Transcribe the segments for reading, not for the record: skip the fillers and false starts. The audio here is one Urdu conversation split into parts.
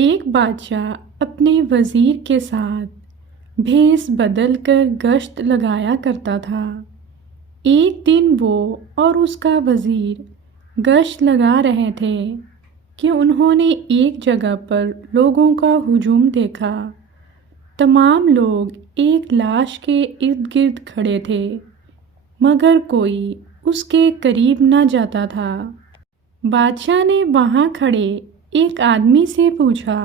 ایک بادشاہ اپنے وزیر کے ساتھ بھیس بدل کر گشت لگایا کرتا تھا۔ ایک دن وہ اور اس کا وزیر گشت لگا رہے تھے کہ انہوں نے ایک جگہ پر لوگوں کا ہجوم دیکھا۔ تمام لوگ ایک لاش کے ارد گرد کھڑے تھے، مگر کوئی اس کے قریب نہ جاتا تھا۔ بادشاہ نے وہاں کھڑے ایک آدمی سے پوچھا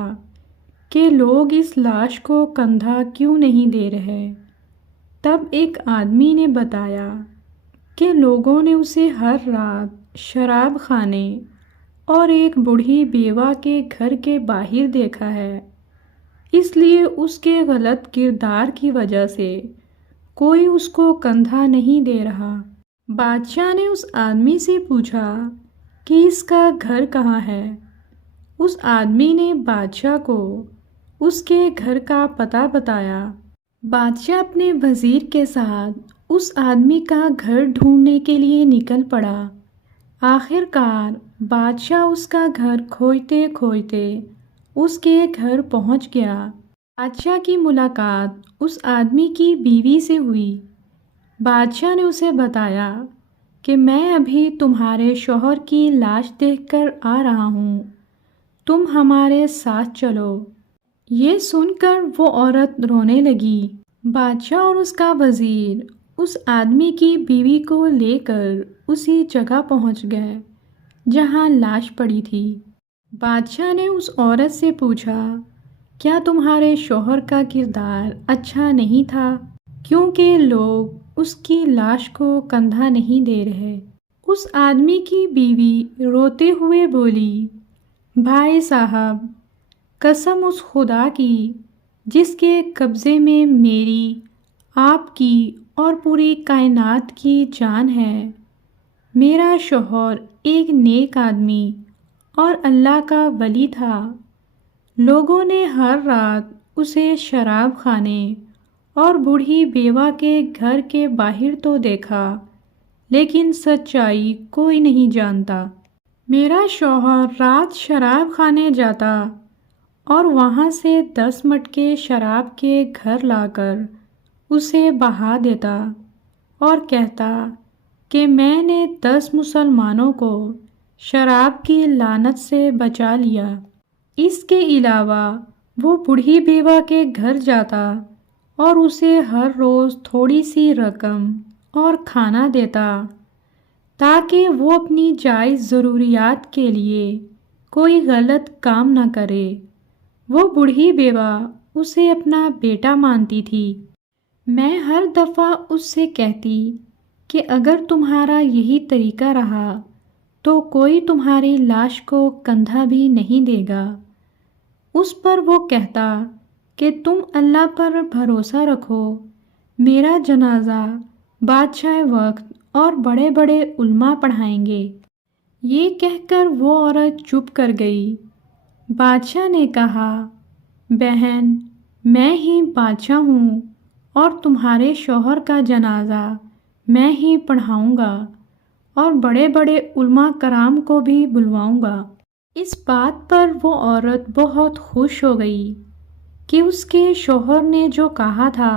کہ لوگ اس لاش کو کندھا کیوں نہیں دے رہے؟ تب ایک آدمی نے بتایا کہ لوگوں نے اسے ہر رات شراب خانے اور ایک بوڑھی بیوہ کے گھر کے باہر دیکھا ہے، اس لیے اس کے غلط کردار کی وجہ سے کوئی اس کو کندھا نہیں دے رہا۔ بادشاہ نے اس آدمی سے پوچھا کہ اس کا گھر کہاں ہے؟ اس آدمی نے بادشاہ کو اس کے گھر کا پتہ بتایا۔ بادشاہ اپنے وزیر کے ساتھ اس آدمی کا گھر ڈھونڈنے کے لیے نکل پڑا۔ آخر کار بادشاہ اس کا گھر کھوجتے کھوجتے اس کے گھر پہنچ گیا۔ بادشاہ کی ملاقات اس آدمی کی بیوی سے ہوئی۔ بادشاہ نے اسے بتایا کہ میں ابھی تمہارے شوہر کی لاش دیکھ کر آ رہا ہوں، تم ہمارے ساتھ چلو۔ یہ سن کر وہ عورت رونے لگی۔ بادشاہ اور اس کا وزیر اس آدمی کی بیوی کو لے کر اسی جگہ پہنچ گئے جہاں لاش پڑی تھی۔ بادشاہ نے اس عورت سے پوچھا، کیا تمہارے شوہر کا کردار اچھا نہیں تھا؟ کیونکہ لوگ اس کی لاش کو کندھا نہیں دے رہے۔ اس آدمی کی بیوی روتے ہوئے بولی، بھائی صاحب، قسم اس خدا کی جس کے قبضے میں میری، آپ کی اور پوری کائنات کی جان ہے، میرا شوہر ایک نیک آدمی اور اللہ کا ولی تھا۔ لوگوں نے ہر رات اسے شراب خانے اور بوڑھی بیوہ کے گھر کے باہر تو دیکھا، لیکن سچائی کوئی نہیں جانتا۔ میرا شوہر رات شراب خانے جاتا اور وہاں سے 10 مٹکے شراب کے گھر لا کر اسے بہا دیتا اور کہتا کہ میں نے 10 مسلمانوں کو شراب کی لعنت سے بچا لیا۔ اس کے علاوہ وہ بوڑھی بیوہ کے گھر جاتا اور اسے ہر روز تھوڑی سی رقم اور کھانا دیتا تاکہ وہ اپنی جائز ضروریات کے لیے کوئی غلط کام نہ کرے۔ وہ بوڑھی بیوہ اسے اپنا بیٹا مانتی تھی۔ میں ہر دفعہ اس سے کہتی کہ اگر تمہارا یہی طریقہ رہا تو کوئی تمہاری لاش کو کندھا بھی نہیں دے گا۔ اس پر وہ کہتا کہ تم اللہ پر بھروسہ رکھو، میرا جنازہ بادشاہ وقت اور بڑے بڑے علماء پڑھائیں گے۔ یہ کہہ کر وہ عورت چپ کر گئی۔ بادشاہ نے کہا، بہن، میں ہی بادشاہ ہوں اور تمہارے شوہر کا جنازہ میں ہی پڑھاؤں گا اور بڑے بڑے علماء کرام کو بھی بلواؤں گا۔ اس بات پر وہ عورت بہت خوش ہو گئی کہ اس کے شوہر نے جو کہا تھا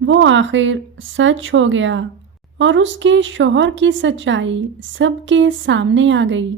وہ آخر سچ ہو گیا، اور اس کے شوہر کی سچائی سب کے سامنے آ گئی۔